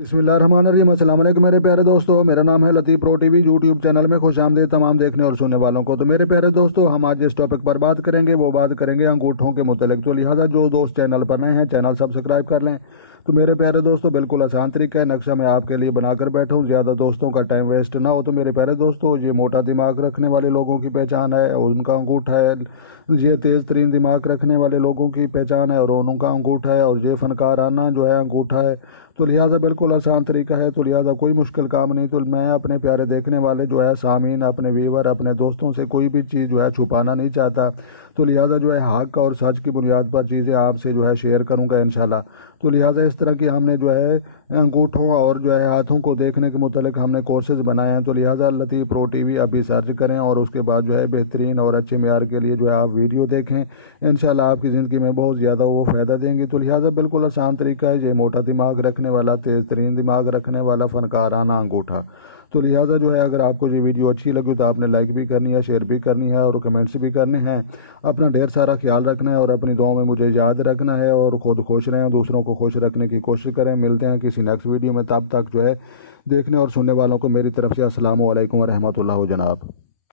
बिस्मिल्लाहिर्रहमानिर्रहीम। अस्सलाम वालेकुम मेरे प्यारे दोस्तों, मेरा नाम है लतीफ़ प्रो टीवी। यूट्यूब चैनल में खुश आमदीद तमाम देखने और सुनने वालों को। तो मेरे प्यारे दोस्तों, हम आज जिस टॉपिक पर बात करेंगे वो बात करेंगे अंगूठों के मुतल्लिक। तो लिहाजा जो दोस्त चैनल पर नए हैं चैनल सब्सक्राइब कर लें। तो मेरे प्यारे दोस्तों, बिल्कुल आसान तरीका है, नक्शा मैं आपके लिए बनाकर बैठा हूँ, ज़्यादा दोस्तों का टाइम वेस्ट ना हो। तो मेरे प्यारे दोस्तों, ये मोटा दिमाग रखने वाले लोगों की पहचान है और उनका अंगूठा है। ये तेज़ तरीन दिमाग रखने वाले लोगों की पहचान है और उनका अंगूठा है। और ये फनकाराना जो है अंगूठा है। तो लिहाजा बिल्कुल आसान तरीका है, तो लिहाजा कोई मुश्किल काम नहीं। तो मैं अपने प्यारे देखने वाले जो है सामीन, अपने व्यूवर, अपने दोस्तों से कोई भी चीज़ जो है छुपाना नहीं चाहता। तो लिहाजा जो है हक और सच की बुनियाद पर चीज़ें आपसे जो है शेयर करूंगा इंशाल्लाह। तो लिहाजा इस तरह की हमने जो है अंगूठों और जो है हाथों को देखने के मुतालिक हमने कोर्सेज बनाए हैं। तो लिहाजा लतीफ़ प्रो टीवी अभी सर्च करें और उसके बाद जो है बेहतरीन और अच्छे मेयार के लिए जो है आप वीडियो देखें। इंशाल्लाह आपकी ज़िंदगी में बहुत ज़्यादा वो फ़ायदा देंगे। तो लिहाजा बिल्कुल आसान तरीका है, ये मोटा दिमाग रखने वाला, तेज़ तरीन दिमाग रखने वाला फनकाराना अंगूठा। तो लिहाजा जो है अगर आपको ये वीडियो अच्छी लगी तो आपने लाइक भी करनी है, शेयर भी करनी है और कमेंट्स भी करने हैं। अपना ढेर सारा ख्याल रखना है और अपनी दुआओं में मुझे याद रखना है और खुद खुश रहें, दूसरों को खुश रखने की कोशिश करें। मिलते हैं किसी नेक्स्ट वीडियो में, तब तक जो है देखने और सुनने वालों को मेरी तरफ से अस्सलाम वालेकुम व रहमतुल्लाह जनाब।